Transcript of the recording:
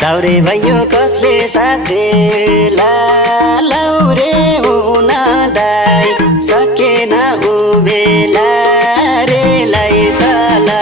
चाउरे भयो कसले साथे लाउरे हुन दाई सकेन उबेला रेलाई साला